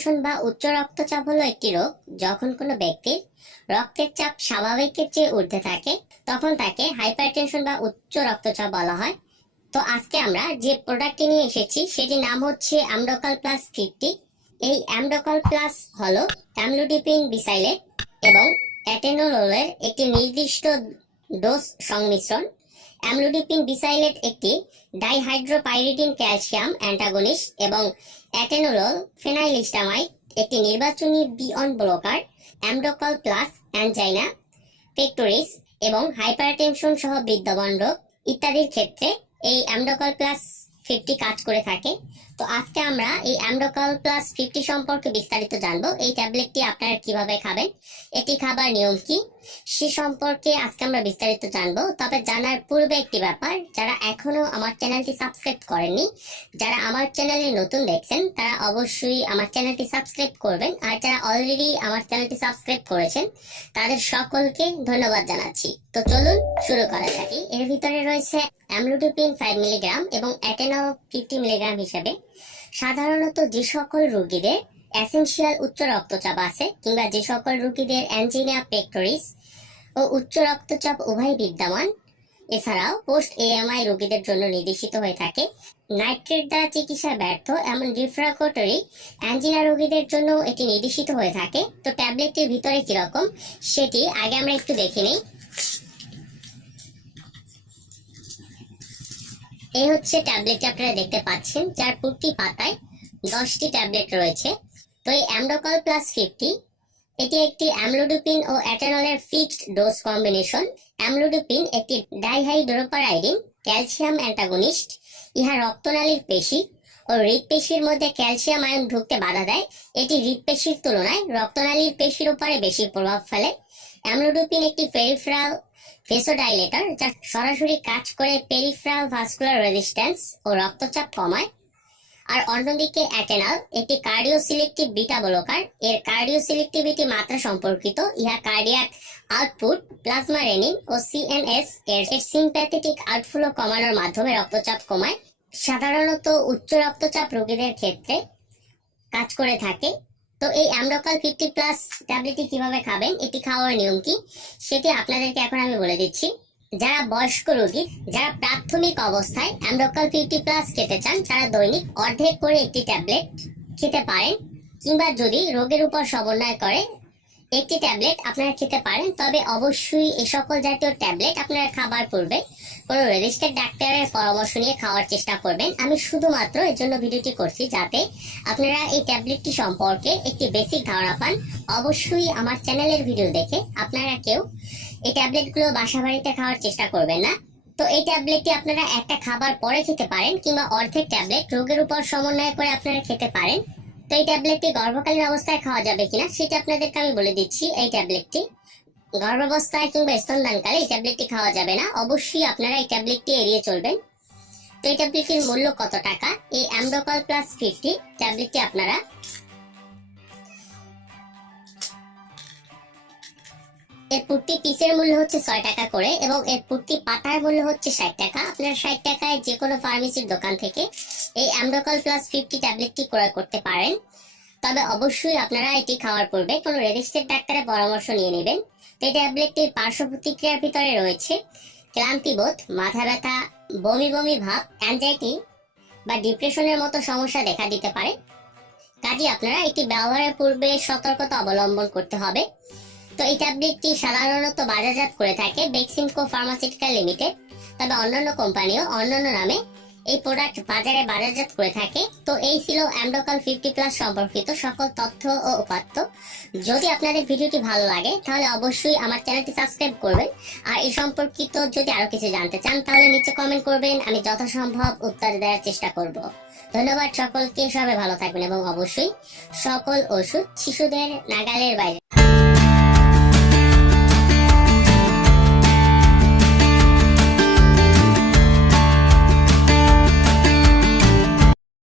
Hypertension বা উচ্চ রক্তচাপ হলো একটি রোগ যখন কোনো ব্যক্তির রক্তের চাপ স্বাভাবিকের চেয়ে ঊর্ধ্বে থাকে, তখন তাকে হাইপারটেনশন বা উচ্চ রক্তচাপ বলা হয়। তো আজকে আমরা যে প্রোডাক্টটি নিয়ে এসেছি, সেটির নাম হচ্ছে অ্যামডোকাল প্লাস ফিফটি। এই অ্যামডোকাল প্লাস হলো অ্যামলোডিপিন বিসাইলেট এবং অ্যাটেনোলোলের একটি নির্দিষ্ট ডোজ সংমিশ্রণ। অ্যামলোডিপিন বিসাইলেট একটি ডাইহাইড্রোপাইরিডিন ক্যালসিয়াম অ্যান্টাগনিস্ট এবং অ্যাটেনোলল ফেনাইলিস্টামাইড, একটি নির্বাচনী বিয়ন ব্লকার অ্যামডোকল প্লাস অ্যাঞ্জাইনা পেক্টোরিস এবং হাইপারটেনশন সহ রোগ ইত্যাদির ক্ষেত্রে এই অ্যামডোকল প্লাস ফিফটি কাজ করে থাকে। তো আজকে আমরা এই অ্যামডোকাল প্লাস ফিফটি সম্পর্কে বিস্তারিত জানব। এই ট্যাবলেটটি আপনারা কীভাবে খাবেন? এটি খাবার নিয়ম কি? সে সম্পর্কে আজকে আমরা বিস্তারিত জানব। তবে জানার পূর্বে একটি ব্যাপার, যারা এখনও আমার চ্যানেলটি সাবস্ক্রাইব করেননি, যারা আমার চ্যানেলে নতুন দেখছেন, তারা অবশ্যই আমার চ্যানেলটি সাবস্ক্রাইব করবেন। আর যারা অলরেডি আমার চ্যানেলটি সাবস্ক্রাইব করেছেন, তাদের সকলকে ধন্যবাদ জানাচ্ছি। তো চলুন শুরু করা যাক। এর ভিতরে রয়েছে অ্যামলোডিপিন ফাইভ মিলিগ্রাম এবং অ্যাটেনো ফিফটি মিলিগ্রাম হিসেবে। সাধারণত যে সকল রোগীদের এসেনশিয়াল উচ্চ রক্তচাপ আছে কিংবা যে সকল রোগীদের অ্যাঞ্জিনিয়া পেক্টোরিস ও উচ্চ রক্তচাপ উভয় বিদ্যমান, এছাড়াও পোস্ট এএমআই রোগীদের জন্য নির্দেশিত হয়ে থাকে। নাইট্রেট দ্বারা চিকিৎসা ব্যর্থ এমন রিফ্রাকটরি অ্যাঞ্জিনা রোগীদের জন্য এটি নির্দেশিত হয়ে থাকে। তো ট্যাবলেটটির ভিতরে কীরকম সেটি আগে আমরা একটু দেখে নিই। এই হচ্ছে ট্যাবলেটটি আপনারা দেখতে পাচ্ছেন, যার প্রতি পাতায় দশটি ট্যাবলেট রয়েছে। তো এই অ্যামডোকল প্লাস ফিফটি, এটি একটি অ্যামলোডুপিন ও অ্যাটানলের ফিক্সড ডোজ কম্বিনেশন। অ্যামলোডুপিন একটি ডাইহাইড্রোপারাইডিন, ক্যালসিয়াম অ্যান্টাগনিস্ট, ইহা রক্তনালীর পেশি ও হৃদপেশির মধ্যে ক্যালসিয়াম আয়ন ঢুকতে বাধা দেয়। এটি হৃদপেশির তুলনায় রক্তনালীর পেশির উপরে বেশি প্রভাব ফেলে। অ্যামলোডুপিন একটি পেরিফেরাল ভেসোডাইলেটর যা সরাসরি কাজ করে পেরিফেরাল ভাস্কুলার রেজিস্ট্যান্স ও রক্তচাপ কমায়। আর অন্যদিকে অ্যাটেনাল একটি কার্ডিও সিলেক্টিভ বিটা ব্লকার এর কার্ডিও সিলেক্টিভিটি মাত্রা সম্পর্কিত। ইহা কার্ডিয়াক আউটপুট প্লাজমা রেনিন ও সিএনএস এর সিম্প্যাথেটিক আউটফ্লো কমানোর মাধ্যমে রক্তচাপ কমায়। সাধারণত উচ্চ রক্তচাপ রোগীদের ক্ষেত্রে কাজ করে থাকে। তো এই অ্যামডোকাল ফিফটি প্লাস ট্যাবলেটটি কীভাবে খাবেন? এটি খাওয়ার নিয়ম কি? সেটি আপনাদেরকে এখন আমি বলে দিচ্ছি। যারা বয়স্ক রোগী, যারা প্রাথমিক অবস্থায় অ্যামডোকাল ফিফটি প্লাস খেতে চান, তারা দৈনিক অর্ধেক করে একটি ট্যাবলেট খেতে পারেন। কিংবা যদি রোগের উপর সমন্বয় করে, একটি ট্যাবলেট আপনারা খেতে পারেন। তবে অবশ্যই এ সকল জাতীয় ট্যাবলেট আপনারা খাবার পূর্বে কোনো রেজিস্টার্ড ডাক্তারের পরামর্শ নিয়ে খাওয়ার চেষ্টা করবেন। আমি শুধুমাত্র এর জন্য ভিডিওটি করছি যাতে আপনারা এই ট্যাবলেটটি সম্পর্কে একটি বেসিক ধারণা পান। অবশ্যই আমার চ্যানেলের ভিডিও দেখে আপনারা কেউ এই ট্যাবলেটগুলো বাসা বাড়িতে খাওয়ার চেষ্টা করবেন না। তো এই ট্যাবলেটটি আপনারা একটা খাবার পরে খেতে পারেন কিংবা অর্ধেক ট্যাবলেট রোগের উপর সমন্বয় করে আপনারা খেতে পারেন। তো এই ট্যাবলেটটি গর্ভকালীন অবস্থায় খাওয়া যাবে কিনা সেটা আপনাদেরকে আমি বলে দিচ্ছি। এই ট্যাবলেটটি গর্ভাবস্থায় কিংবা স্তনদানকালে এই ট্যাবলেটটি খাওয়া যাবে না। অবশ্যই আপনারা এই ট্যাবলেটটি এড়িয়ে চলবেন। তো এই ট্যাবলেটটির মূল্য কত টাকা? এই অ্যামডোকল প্লাস ফিফটি ট্যাবলেটটি আপনারা এর প্রতি পিসের মূল্য হচ্ছে ছয় টাকা করে এবং এর প্রতি পাতার মূল্য হচ্ছে ষাট টাকা। আপনার ষাট টাকায় যে কোনো ফার্মেসির দোকান থেকে এই অ্যামডোকল প্লাস ফিফটি ট্যাবলেটটি ক্রয় করতে পারেন। তবে অবশ্যই আপনারা এটি খাওয়ার পূর্বে কোনো রেজিস্টার্ড ডাক্তারের পরামর্শ নিয়ে নেবেন। এই ট্যাবলেটটির পার্শ্ব প্রতিক্রিয়ার ভিতরে রয়েছে। ক্লান্তিবোধ মাথা ব্যথা, বমি বমি ভাব অ্যাংজাইটি বা ডিপ্রেশনের মতো সমস্যা দেখা দিতে পারে। কাজে আপনারা এটি ব্যবহারের পূর্বে সতর্কতা অবলম্বন করতে হবে। তো এই ট্যাবলেটটি সাধারণত বাজারজাত করে থাকে বেক্সিমকো ফার্মাসিউটিক্যাল লিমিটেড তবে অন্যান্য কোম্পানিও অন্যান্য নামে এই প্রোডাক্ট বাজারে বাজারজাত করে থাকে। তো এই ছিল অ্যামডোকাল ফিফটি প্লাস সম্পর্কিত সকল তথ্য ও উপাত্ত। যদি আপনাদের ভিডিওটি ভালো লাগে, তাহলে অবশ্যই আমার চ্যানেলটি সাবস্ক্রাইব করবেন। আর এই সম্পর্কিত যদি আরও কিছু জানতে চান, তাহলে নিচে কমেন্ট করবেন, আমি যথাসম্ভব উত্তর দেওয়ার চেষ্টা করব। ধন্যবাদ সকলকে, সবাই ভালো থাকবেন এবং অবশ্যই সকল ওষুধ শিশুদের নাগালের বাইরে।